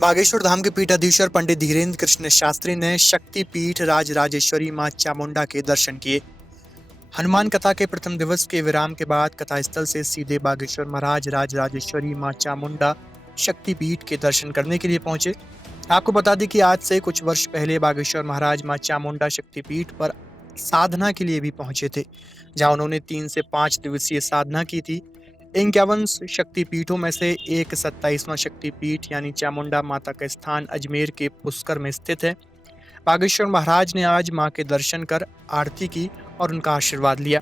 बागेश्वर धाम के पीठाधीश्वर पंडित धीरेन्द्र कृष्ण शास्त्री ने शक्ति पीठ राजराजेश्वरी मां चामुंडा के दर्शन किए। हनुमान कथा के प्रथम दिवस के विराम के बाद कथा स्थल से सीधे बागेश्वर महाराज राजराजेश्वरी मां चामुंडा शक्ति पीठ के दर्शन करने के लिए पहुंचे। आपको बता दें कि आज से कुछ वर्ष पहले बागेश्वर महाराज मां चामुंडा शक्ति पीठ पर साधना के लिए भी पहुंचे थे, जहां उन्होंने 3 से 5 दिवसीय साधना की थी। 51 शक्तिपीठों में से एक 27वां शक्तिपीठ यानी चामुंडा माता का स्थान अजमेर के पुष्कर में स्थित है। बागेश्वर महाराज ने आज मां के दर्शन कर आरती की और उनका आशीर्वाद लिया।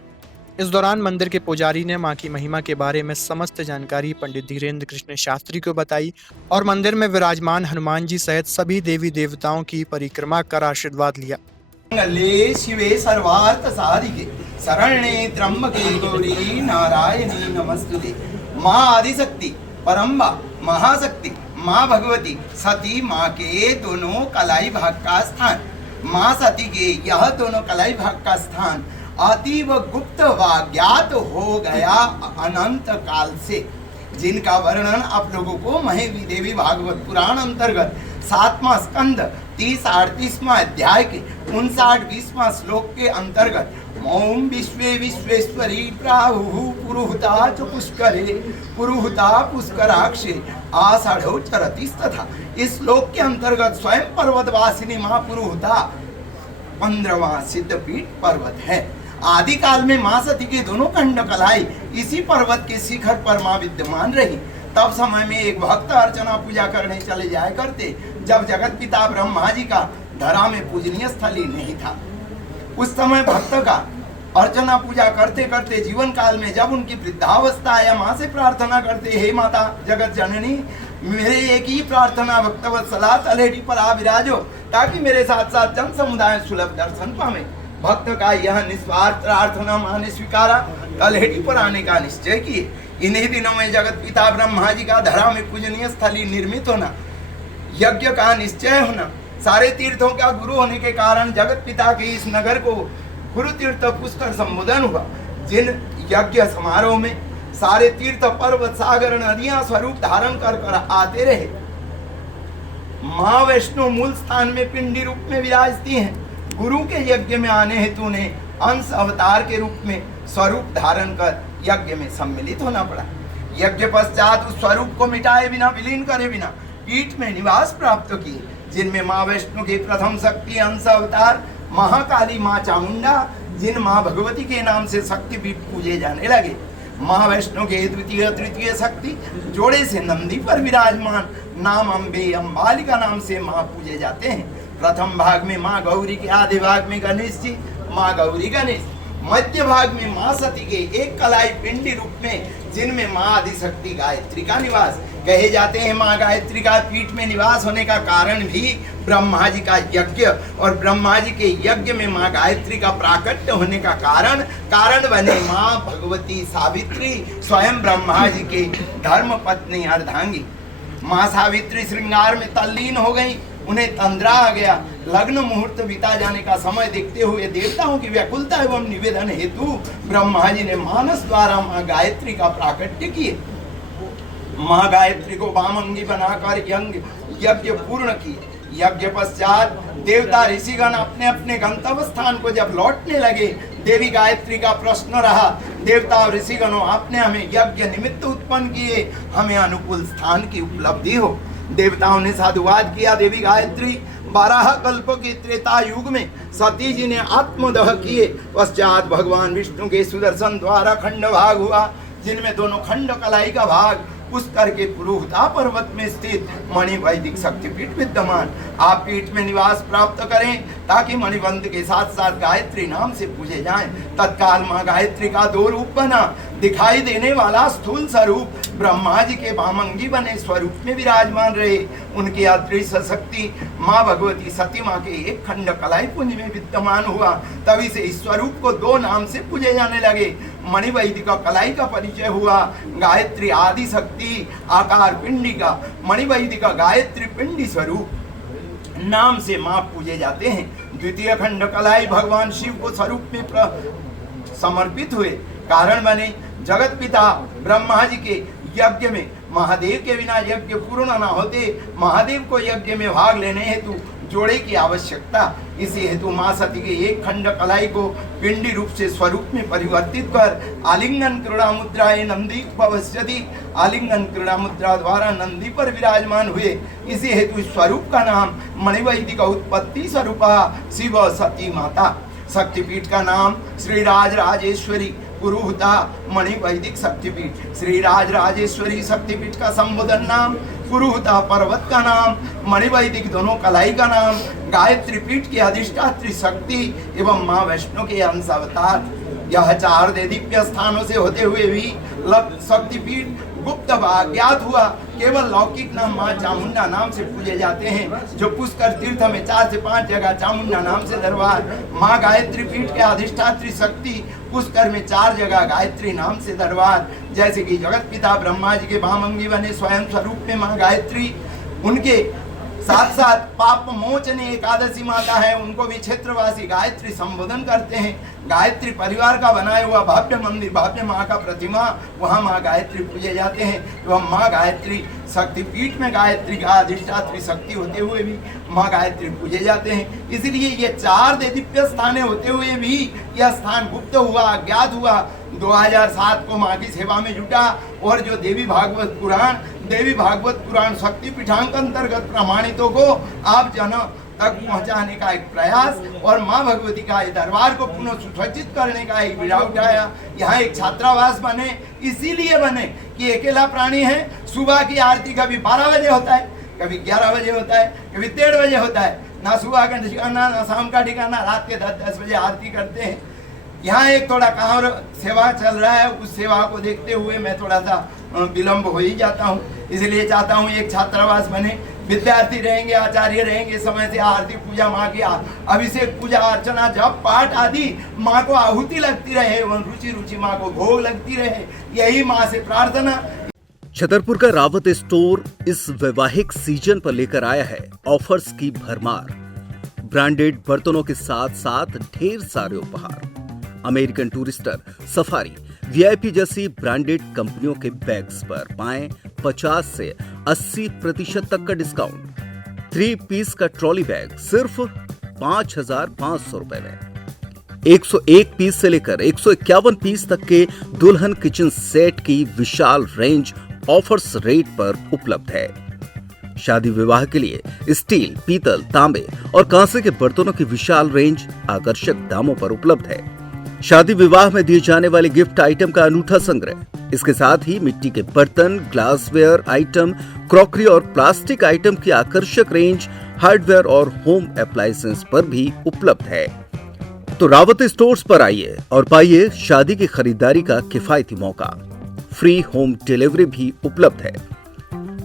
इस दौरान मंदिर के पुजारी ने मां की महिमा के बारे में समस्त जानकारी पंडित धीरेन्द्र कृष्ण शास्त्री को बताई और मंदिर में विराजमान हनुमान जी सहित सभी देवी देवताओं की परिक्रमा कर आशीर्वाद लिया। मंगले शिवे सर्वार्थ साधिके शरण्ये त्र्यंबके गौरी नारायणी नमस्तुते। माँ आदिशक्ति परम्बा महाशक्ति माँ भगवती सती माँ के दोनों कलाई भाग का स्थान, माँ सती के यह दोनों कलाई भाग का स्थान अतीव गुप्त व ज्ञात हो गया अनंत काल से, जिनका वर्णन आप लोगों को महेवी देवी भागवत पुराण अंतर्गत 7वां स्कंद 30-38वां अध्याय के 59-20वां श्लोक के अंतर्गत ओम विश्वे विश्वेश्वरी प्राहु पुरुहुता च पुष्करे पुरुहुता पुष्कराक्षे आषाढ़ो चरति तथा इस श्लोक के अंतर्गत स्वयं पर्वतवासिनी मां पुरुहुता 15वां सिद्धपीठ पर्वत है। आदि काल में मां सती के दोनों खंड कलाई इसी पर्वत के शिखर पर मां विद्यमान रही। तब समय में एक भक्त अर्चना पूजा करने चले जाया करते, जब जगत पिता ब्रह्मा जी का धरा में पूजनीय स्थल ही नहीं था। उस समय भक्त का अर्चना पूजा करते करते जीवन काल में जब उनकी वृद्धावस्था आया, माँ से प्रार्थना करते, हे माता जगत जननी, मेरे एक ही प्रार्थना भक्तवत्सला तलहटी पर आ विराजो, ताकि मेरे साथ साथ जन समुदाय सुलभ दर्शन पावे। भक्त का यह निस्वार्थ प्रार्थना माँ ने स्वीकारा, तलहटी पर आने का निश्चय किए। इन्हीं दिनों में जगत पिता ब्रह्मा जी का धरा में पूजनीय स्थली निर्मित होना, यज्ञ का निश्चय होना, सारे तीर्थों का गुरु होने के कारण जगत पिता के इस नगर को गुरु तीर्थ पुष्कर संबोधन हुआ। जिन यज्ञ समारोह में सारे तीर्थ पर्वत सागर नदियां स्वरूप धारण कर कर आते रहे, माँ वैष्णो मूल स्थान में पिंडी रूप में विराजती हैं। गुरु के यज्ञ में आने हेतु ने अंश अवतार के रूप में स्वरूप धारण कर यज्ञ में सम्मिलित होना पड़ा। यज्ञ पश्चात उस स्वरूप को मिटाए बिना, विलीन करे बिना पीठ में निवास प्राप्त किए, जिनमें माँ वैष्णो के प्रथम शक्ति अंश अवतार महाकाली माँ चामुंडा, जिन माँ भगवती के नाम से शक्ति पीठ पूजे जाने लगे। माँ वैष्णो के द्वितीय तृतीय शक्ति जोड़े से नंदी पर विराजमान नाम अम्बे अम्बालिका नाम से माँ पूजे जाते हैं। प्रथम भाग में माँ गौरी के, आधे भाग में गणेश जी माँ गौरी गणेश, मध्य भाग में माँ सती के एक कलाई पिंडी रूप में, जिनमें माँ आदिशक्ति गायत्री का निवास। कहे जाते हैं माँ गायत्री का पीठ में निवास होने का कारण भी ब्रह्मा जी का यज्ञ और ब्रह्मा जी के यज्ञ में माँ गायत्री का प्राकट्य होने का कारण बने माँ भगवती सावित्री, स्वयं ब्रह्मा जी के धर्म पत्नी अर्धांगी। माँ सावित्री श्रृंगार में तल्लीन हो गई, उन्हें तंद्रा आ गया। लग्न मुहूर्त बीता जाने का समय देखते हुए देवताओं की व्याकुलता एवं निवेदन हेतु ब्रह्मा जी ने मानस द्वारा माँ गायत्री का प्राकट्य किए। माँ गायत्री को वामंगी बनाकर यज्ञ पूर्ण किए। यज्ञ पश्चात देवता ऋषिगण अपने अपने गंतव्य स्थान को जब लौटने लगे, देवी गायत्री का प्रश्न रहा, देवता और ऋषिगणों आपने हमें यज्ञ निमित्त उत्पन्न किए, हमें अनुकूल स्थान की उपलब्धि हो। देवताओं ने साधुवाद किया। देवी गायत्री 12 कल्प के त्रेता युग में सती जी ने आत्मदह किए। पश्चात भगवान विष्णु के सुदर्शन द्वारा खंड भाग हुआ, जिनमें दोनों खंड कलाई का भाग पुष्कर के पुरुहुता पर्वत में स्थित मणिवैदिक शक्तिपीठ विद्यमान। आप पीठ में निवास प्राप्त करें ताकि मणिबंध के साथ साथ गायत्री नाम से पूजे जाएं। तत्काल माँ गायत्री का 2 रूप बना। दिखाई देने वाला स्थूल स्वरूप ब्रह्मा जी के वामंगी बने स्वरूप में विराजमान रहे। उनकी अदृश्य शक्ति माँ भगवती सती माँ के एक खंड कलाई पुंज में विद्यमान हुआ। तभी से इस स्वरूप को 2 नाम से पूजे जाने लगे। मणिवैदिक कलाई का परिचय हुआ। गायत्री आदि शक्ति आकार पिंडी का, मणिवैदिक गायत्री पिंडी स्वरूप नाम से माँ पूजे जाते हैं। द्वितीय खंड कलाई भगवान शिव को स्वरूप में समर्पित हुए कारण बने। जगत पिता ब्रह्मा जी के यज्ञ में महादेव के बिना यज्ञ पूर्ण न होते। महादेव को यज्ञ में भाग लेने हेतु जोड़े की आवश्यकता। इसी हेतु मां सती के एक खंड कलाई को पिंडी रूप से स्वरूप में परिवर्तित कर आलिंगन क्रीड़ा मुद्राए नंदी उपवस्यति, आलिंगन क्रीड़ा मुद्रा द्वारा नंदी पर विराजमान हुए। इसी हेतु स्वरूप का नाम मणिवैदिक उत्पत्ति स्वरूपा शिव सती माता। शक्तिपीठ का नाम श्री राज राजेश्वरी पुरुहुता मणिवैदिक शक्तिपीठ। श्री राज राजेश्वरी शक्तिपीठ का संबोधन नाम, पुरुहुता पर्वत का नाम, मणिवैदिक दोनों कलाई का नाम, गायत्री पीठ की अधिष्ठात्री शक्ति एवं मां वैष्णो के अंश अवतार। यह 4 दिव्य स्थानों से होते हुए भी शक्तिपीठ गुप्त ज्ञात हुआ। केवल लौकिक नाम मां चामुंडा नाम से पूजे जाते हैं। जो पुष्कर तीर्थ में 4 से 5 जगह चामुंडा नाम से दरबार। मां गायत्री पीठ के अधिष्ठात्री शक्ति पुष्कर में 4 जगह गायत्री नाम से दरबार। जैसे कि जगत पिता ब्रह्मा जी के वामंगी बने स्वयं स्वरूप में मां गायत्री, उनके साथ साथ पाप मोचनी एकादशी माता है, उनको भी क्षेत्रवासी गायत्री संबोधन करते हैं। गायत्री परिवार का बनाया हुआ भव्य मंदिर, भव्य माँ का प्रतिमा, वहाँ माँ गायत्री पूजे जाते हैं। एवं माँ गायत्री शक्तिपीठ में गायत्री का अधिष्ठात्री शक्ति होते हुए भी माँ गायत्री पूजे जाते हैं। इसलिए ये 4 दिव्य स्थान होते हुए भी यह स्थान गुप्त हुआ, अज्ञात हुआ। 2007 को माँ की सेवा में जुटा और जो देवी भागवत पुराण शक्ति पीठांक अंतर्गत प्रमाणितों को आप जन तक पहुंचाने का एक प्रयास और मां भगवती का दरबार को पुनः सुसज्जित करने का एक बीड़ा उठाया। यहाँ एक छात्रावास बने, इसीलिए बने कि अकेला प्राणी है। सुबह की आरती कभी 12 बजे होता है, कभी 11 बजे होता है, कभी 1:30 बजे होता है। ना सुबह का ठिकाना, ना शाम का ठिकाना, रात के 10 बजे आरती करते हैं। यहाँ एक थोड़ा काम सेवा चल रहा है, उस सेवा को देखते हुए मैं थोड़ा सा विलम्ब हो ही जाता हूँ। इसलिए चाहता हूँ एक छात्रावास बने, विद्यार्थी रहेंगे, आचार्य रहेंगे, समय से आरती पूजा माँ की अभिषेक पूजा अर्चना जप पाठ आदि माँ को आहुति लगती रहे, रुचि रुचि माँ को भोग लगती रहे, यही माँ से प्रार्थना। छतरपुर का रावत स्टोर इस वैवाहिक सीजन पर लेकर आया है ऑफर्स की भरमार। ब्रांडेड बर्तनों के साथ साथ ढेर सारे उपहार। अमेरिकन टूरिस्टर, सफारी, वीआईपी जैसी ब्रांडेड कंपनियों के बैग्स पर पाएं 50 से 80% तक का डिस्काउंट। 3 पीस का ट्रॉली बैग सिर्फ 5,500 रुपए में। 101 पीस से लेकर 151 पीस तक के दुल्हन किचन सेट की विशाल रेंज ऑफर्स रेट पर उपलब्ध है। शादी विवाह के लिए स्टील, पीतल, तांबे और कांसे के बर्तनों की विशाल रेंज आकर्षक दामों पर उपलब्ध है। शादी विवाह में दिए जाने वाले गिफ्ट आइटम का अनूठा संग्रह। इसके साथ ही मिट्टी के बर्तन, ग्लासवेयर आइटम, क्रॉकरी और प्लास्टिक आइटम की आकर्षक रेंज हार्डवेयर और होम अप्लायंसेस पर भी उपलब्ध है। तो रावत स्टोर्स पर आइए और पाइए शादी की खरीदारी का किफायती मौका। फ्री होम डिलीवरी भी उपलब्ध है।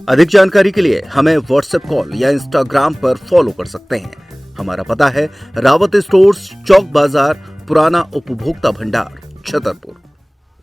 अधिक जानकारी के लिए हमें व्हाट्सएप कॉल या इंस्टाग्राम पर फॉलो कर सकते हैं। हमारा पता है रावत स्टोर्स, चौक बाजार, पुराना उपभोक्ता भंडार, छतरपुर।